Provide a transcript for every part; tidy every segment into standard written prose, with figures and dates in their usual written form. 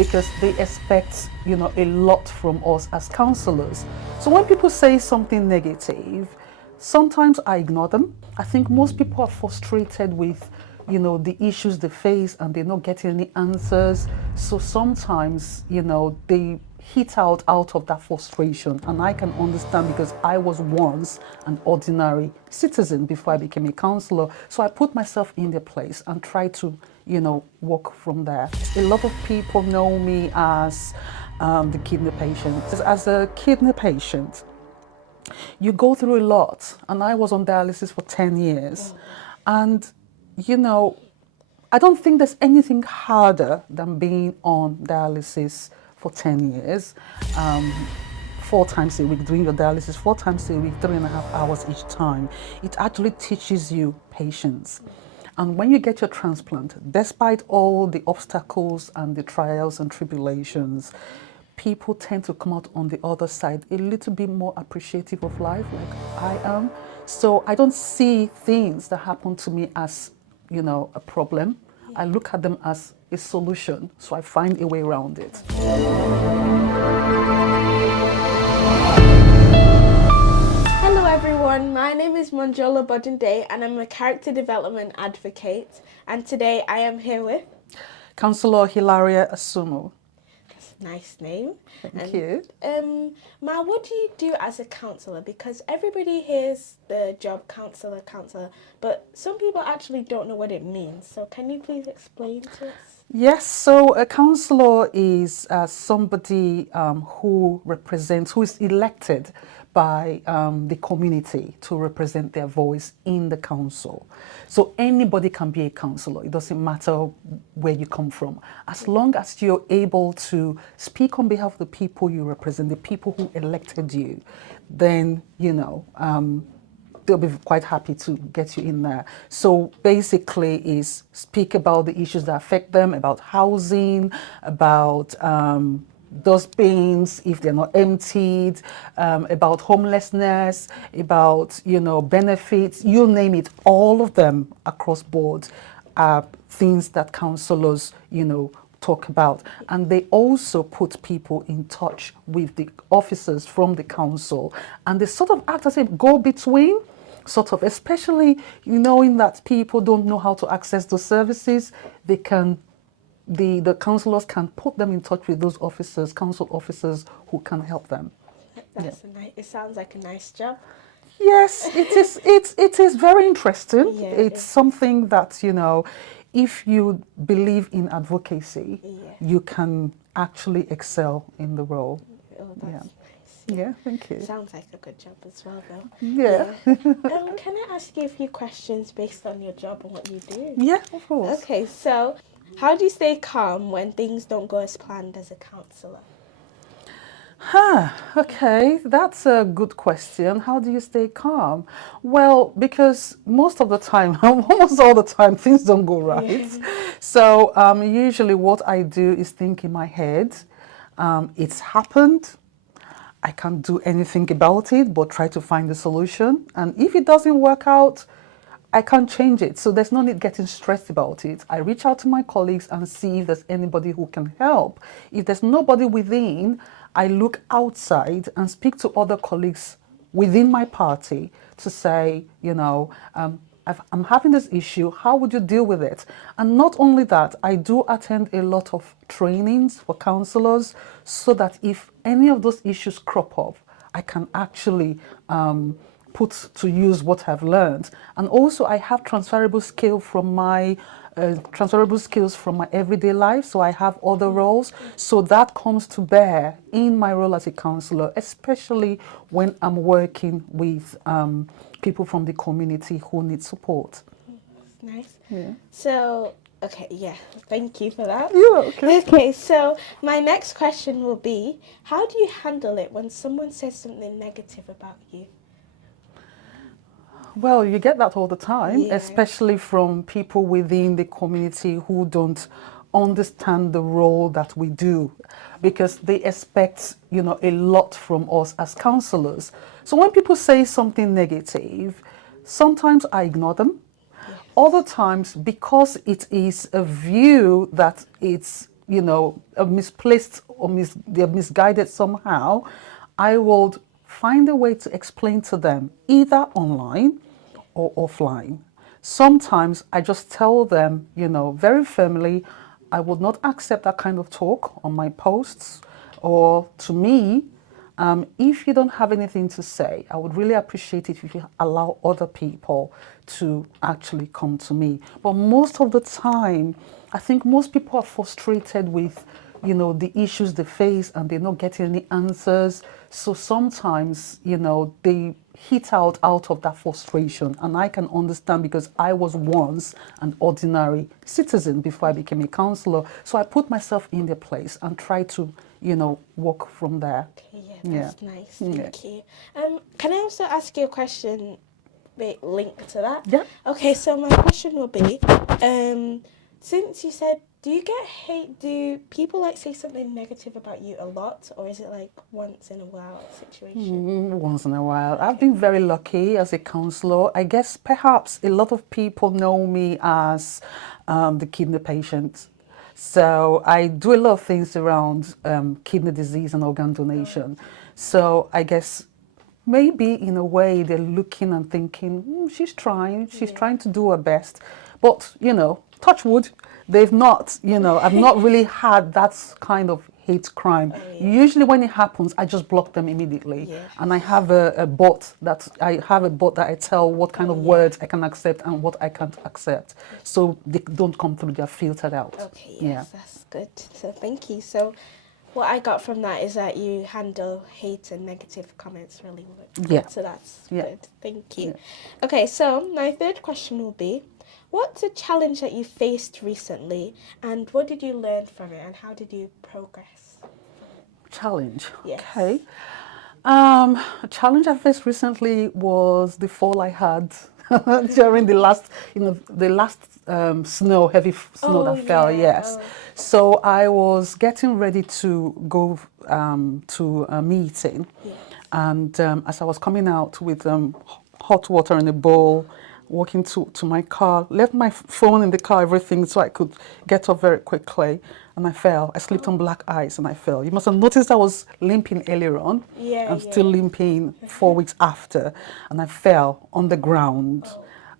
because they expect, a lot from us as councillors. So when people say something negative, sometimes I ignore them. I think most people are frustrated with, the issues they face and they're not getting any answers. So sometimes, they hit out of that frustration, and I can understand because I was once an ordinary citizen before I became a councillor. So I put myself in their place and try to, work from there. A lot of people know me as the kidney patient. As a kidney patient, you go through a lot, and I was on dialysis for 10 years. And, I don't think there's anything harder than being on dialysis for 10 years, 4 times a week, doing your dialysis 4 times a week, 3.5 hours each time. It actually teaches you patience. And when you get your transplant, despite all the obstacles and the trials and tribulations, people tend to come out on the other side a little bit more appreciative of life, like I am. So I don't see things that happen to me as, a problem. I look at them as a solution, so I find a way around it. Hello everyone, my name is Monjola Bodunde and I'm a character development advocate, and today I am here with Councillor Hilaria Asumu. That's a nice name. Thank you. Ma, what do you do as a councillor? Because everybody hears the job councillor, but some people actually don't know what it means. So can you please explain to us? Yes, so a councillor is somebody who is elected by the community to represent their voice in the council. So anybody can be a councillor. It doesn't matter where you come from. As long as you're able to speak on behalf of the people you represent, the people who elected you, then, they'll be quite happy to get you in there. So basically is speak about the issues that affect them, about housing, about dustbins if they're not emptied, about homelessness, about, benefits, you name it, all of them across board are things that councillors, talk about. And they also put people in touch with the officers from the council, and they sort of act as a go-between, sort of, especially knowing that people don't know how to access those services. They can, the councillors can put them in touch with those officers, council officers, who can help them. That's it sounds like a nice job. Yes, it is. It is very interesting. Yeah, it's something that, if you believe in advocacy, you can actually excel in the role. Oh, that's nice. Yeah, thank you. Sounds like a good job as well, though. Yeah. Can I ask you a few questions based on your job and what you do? Yeah, of course. Okay, so how do you stay calm when things don't go as planned as a councillor? Okay, that's a good question. How do you stay calm? Well, because most of the time, almost all the time, things don't go right. Yeah. So usually what I do is think in my head, it's happened, I can't do anything about it, but try to find a solution. And if it doesn't work out, I can't change it. So there's no need getting stressed about it. I reach out to my colleagues and see if there's anybody who can help. If there's nobody within, I look outside and speak to other colleagues within my party to say, I'm having this issue, how would you deal with it? And not only that, I do attend a lot of trainings for councillors so that if any of those issues crop up, I can actually put to use what I've learned. And also I have transferable skills from my everyday life, so I have other roles. So that comes to bear in my role as a councillor, especially when I'm working with people from the community who need support. That's nice. Yeah. So, okay, yeah, thank you for that. You're okay. Okay, so my next question will be, how do you handle it when someone says something negative about you? Well, you get that all the time, Yeah. especially from people within the community who don't understand the role that we do, because they expect, a lot from us as councillors. So when people say something negative, sometimes I ignore them. Yes. Other times, because it is a view that it's you know, misplaced or they're misguided somehow, I would find a way to explain to them either online or offline. Sometimes I just tell them, you know, very firmly, I would not accept that kind of talk on my posts or to me. If you don't have anything to say, I would really appreciate it if you allow other people to actually come to me. But most of the time, I think most people are frustrated with, you know, the issues they face and they're not getting any answers. So sometimes, you know, they hit out of that frustration. And I can understand because I was once an ordinary citizen before I became a councillor. So I put myself in their place and try to, you know, work from there. Okay, yeah, that's nice. Thank Yeah. you. Can I also ask you a question linked to that? Yeah. Okay, so my question will be, since you said, do you get hate? Do people like say something negative about you a lot, or is it like once in a while situation? Once in a while. I've been very lucky as a councillor. I guess perhaps a lot of people know me as the kidney patient. So I do a lot of things around kidney disease and organ donation. So I guess maybe in a way they're looking and thinking, she's trying to do her best. But, you know, touch wood, they've not, you know, I've not really had that kind of hate crime. Usually when it happens, I just block them immediately. And I have a bot that I tell what kind of words I can accept and what I can't accept. So they don't come through, they're filtered out. Okay, yes, that's good. So thank you. So what I got from that is that you handle hate and negative comments really well. Yeah. So that's Yeah. good. Thank you. Yeah. Okay, so my third question will be, what's a challenge that you faced recently and what did you learn from it and how did you progress? Challenge. Yes. Okay. A challenge I faced recently was the fall I had during the last, snow, heavy snow that fell. Yes. So I was getting ready to go to a meeting, and as I was coming out with hot water in a bowl, walking to my car, left my phone in the car, everything, so I could get up very quickly. And I fell. I slipped on black ice and I fell. You must have noticed I was limping earlier on. I'm still limping 4 weeks after. And I fell on the ground.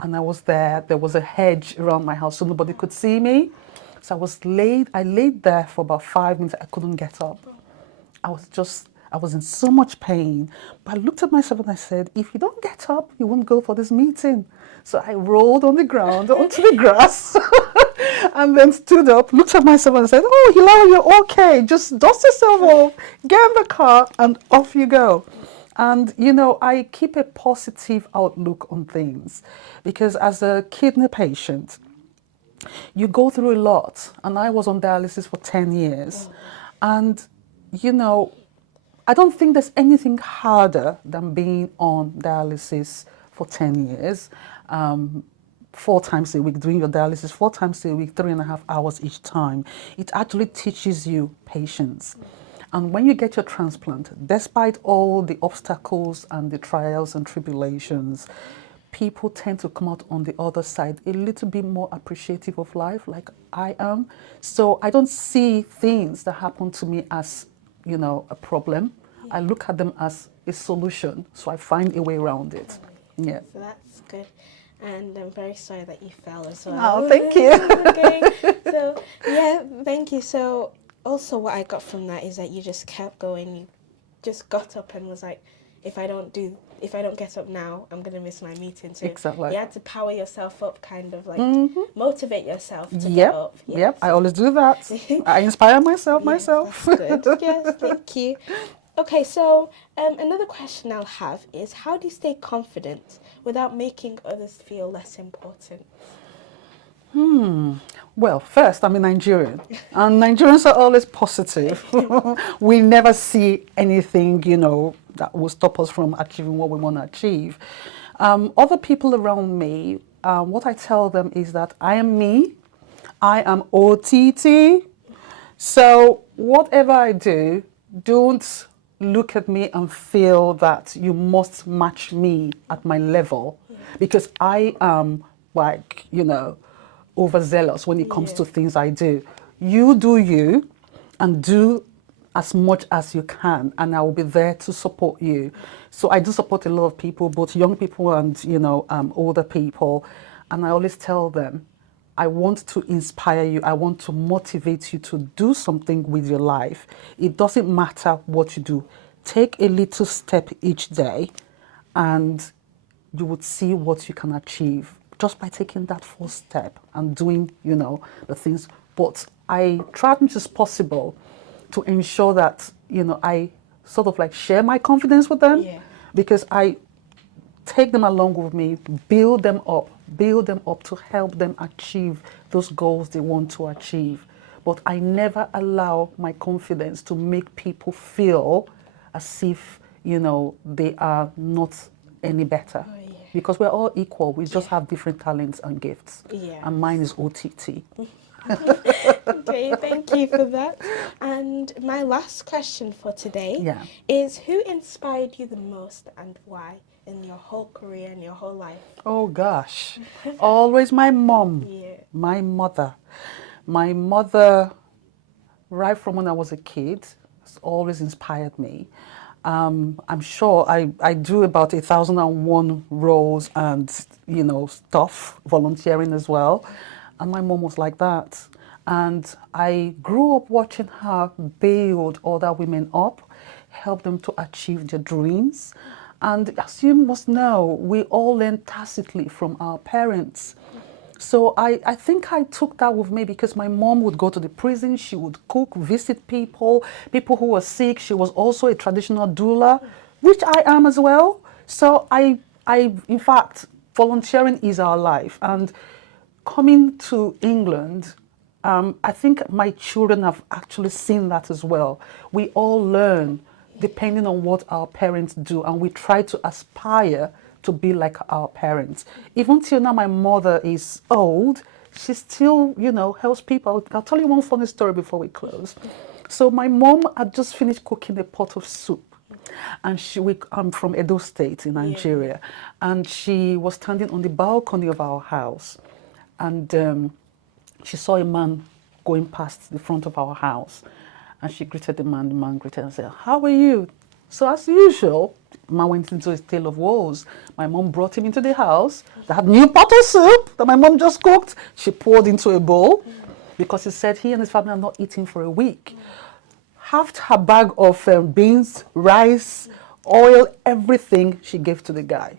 And I was there. There was a hedge around my house so nobody could see me. So I laid there for about 5 minutes. I couldn't get up. I was in so much pain. But I looked at myself and I said, if you don't get up, you won't go for this meeting. So I rolled on the ground onto the grass and then stood up, looked at myself and said, oh, Hilaria, you're okay. Just dust yourself off, get in the car and off you go. And, you know, I keep a positive outlook on things because as a kidney patient, you go through a lot. And I was on dialysis for 10 years. And, you know, I don't think there's anything harder than being on dialysis for 10 years, 4 times a week, doing your dialysis 4 times a week, 3.5 hours each time. It actually teaches you patience. And when you get your transplant, despite all the obstacles and the trials and tribulations, people tend to come out on the other side a little bit more appreciative of life, like I am. So I don't see things that happen to me as, you know, a problem. I look at them as a solution, so I find a way around it. Yeah. So that's good. And I'm very sorry that you fell as well. Oh, thank you. Okay. So, yeah, thank you. So, also what I got from that is that you just kept going. You just got up and was like, if I don't get up now, I'm going to miss my meeting. So exactly. You had to power yourself up, kind of like motivate yourself to get up. Yes. Yep, I always do that. I inspire myself. That's good. Yes, thank you. Okay, so another question I'll have is, how do you stay confident without making others feel less important? Well, first, I'm a Nigerian, and Nigerians are always positive. We never see anything, you know, that will stop us from achieving what we want to achieve. Other people around me, what I tell them is that I am me, I am OTT, so whatever I do, don't look at me and feel that you must match me at my level, because I am, like, you know, overzealous when it comes to things I do. you do you and do as much as you can, and I will be there to support you. So I do support a lot of people, both young people and, you know, older people. And I always tell them, I want to inspire you. I want to motivate you to do something with your life. It doesn't matter what you do. Take a little step each day and you would see what you can achieve just by taking that first step and doing, you know, the things. But I try as much as possible to ensure that, you know, I sort of like share my confidence with them, because I take them along with me, build them up to help them achieve those goals they want to achieve. But I never allow my confidence to make people feel as if, you know, they are not any better. Because we're all equal. We just have different talents and gifts. And mine is OTT. Okay, thank you for that. And my last question for today is, who inspired you the most and why in your whole career and your whole life? Oh gosh, always my mom, my mother. My mother, right from when I was a kid, has always inspired me. I'm sure I do about 1,001 roles and, you know, stuff, volunteering as well. And my mom was like that. And I grew up watching her build other women up, help them to achieve their dreams. And as you must know, we all learn tacitly from our parents. So I think I took that with me, because my mom would go to the prison, she would cook, visit people who were sick. She was also a traditional doula, which I am as well. So in fact, volunteering is our life. And coming to England, I think my children have actually seen that as well. We all learn depending on what our parents do, and we try to aspire to be like our parents. Even till now, my mother is old. She still, you know, helps people. I'll tell you one funny story before we close. So my mom had just finished cooking a pot of soup. And I'm from Edo State in Nigeria. And she was standing on the balcony of our house. And she saw a man going past the front of our house. And she greeted the man greeted and said, "How are you?" So as usual, man went into a tale of woes. My mom brought him into the house. They had new pot of soup that my mom just cooked. She poured into a bowl, because he said he and his family are not eating for a week. Half her bag of beans, rice, oil, everything she gave to the guy.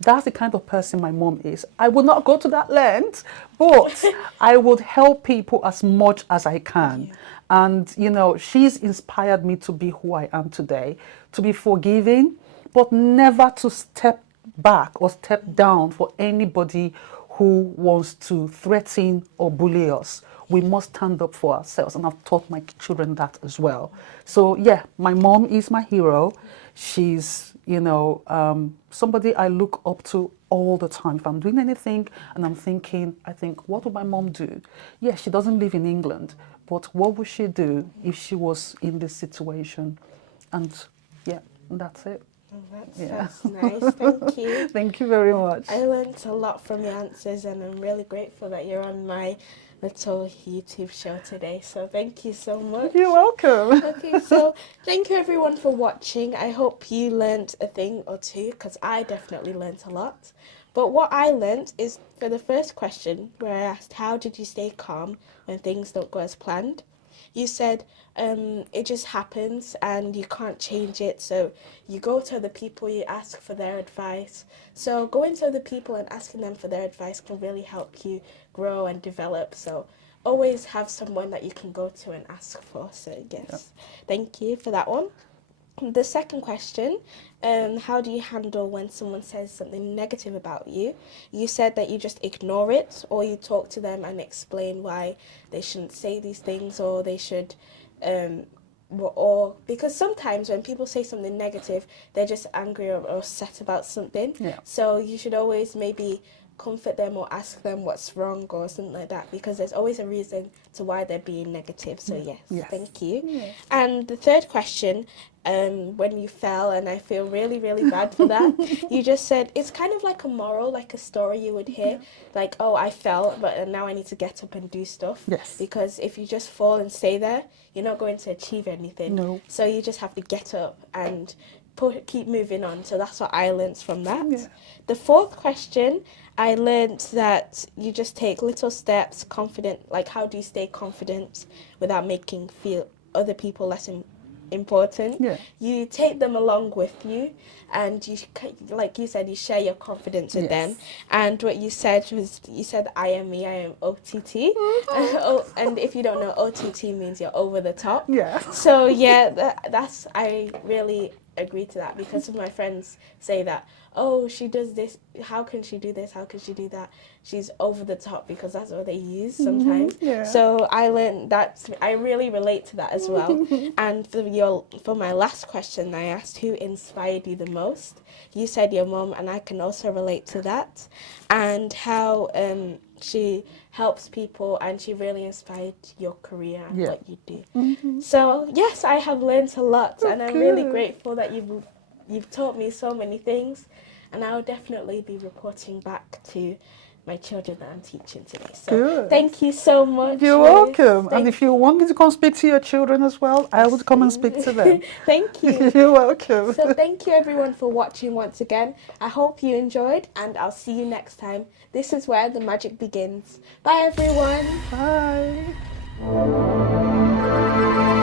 That's the kind of person my mom is. I would not go to that length, but I would help people as much as I can. And, you know, she's inspired me to be who I am today, to be forgiving, but never to step back or step down for anybody who wants to threaten or bully us. We must stand up for ourselves, and I've taught my children that as well. So yeah, my mom is my hero. She's, you know, somebody I look up to all the time. If I'm doing anything and I'm thinking, I think, what would my mom do? Yeah, she doesn't live in England, but what would she do if she was in this situation? And yeah, that's it. That's nice, thank you. Thank you very much. I learned a lot from your answers, and I'm really grateful that you're on my little YouTube show today. So thank you so much. You're welcome. Okay, so thank you everyone for watching. I hope you learned a thing or two, because I definitely learned a lot. But what I learned is, for the first question, where I asked, how did you stay calm when things don't go as planned? You said it just happens and you can't change it, so you go to other people, you ask for their advice. So going to other people and asking them for their advice can really help you grow and develop. So always have someone that you can go to and ask for. So yes, thank you for that one. The second question, how do you handle when someone says something negative about you? You said that you just ignore it, or you talk to them and explain why they shouldn't say these things, or they should, or because sometimes when people say something negative, they're just angry or upset about something. So you should always maybe comfort them or ask them what's wrong or something like that, because there's always a reason to why they're being negative. So yes. Thank you. Yes. And the third question, when you fell, and I feel really, really bad for that, you just said it's kind of like a moral, like a story you would hear, like, oh, I fell, but now I need to get up and do stuff. Yes. Because if you just fall and stay there, you're not going to achieve anything. No. So you just have to get up and keep moving on. So that's what I learnt from that. Yeah. The fourth question, I learnt that you just take little steps, confident, like how do you stay confident without making feel other people less important. Yeah. You take them along with you, and you, like you said, you share your confidence with them. And what you said was, you said, I am me, I am OTT. And if you don't know, OTT means you're over the top. Yeah. So yeah, that's, I really agree to that, because some of my friends say that, oh, she does this, how can she do this, how can she do that? She's over the top, because that's what they use sometimes. Yeah. So I learned that, I really relate to that as well. And for my last question, I asked who inspired you the most. You said your mum, and I can also relate to that. And how she helps people, and she really inspired your career and what you do. So yes, I have learned a lot, and I'm really grateful that you've taught me so many things, and I will definitely be reporting back to my children that I'm teaching today. So thank you so much. You're welcome. And if you want me to come speak to your children as well, I would come and speak to them. Thank you. You're welcome. So thank you everyone for watching once again. I hope you enjoyed, and I'll see you next time. This is where the magic begins. Bye everyone. Bye.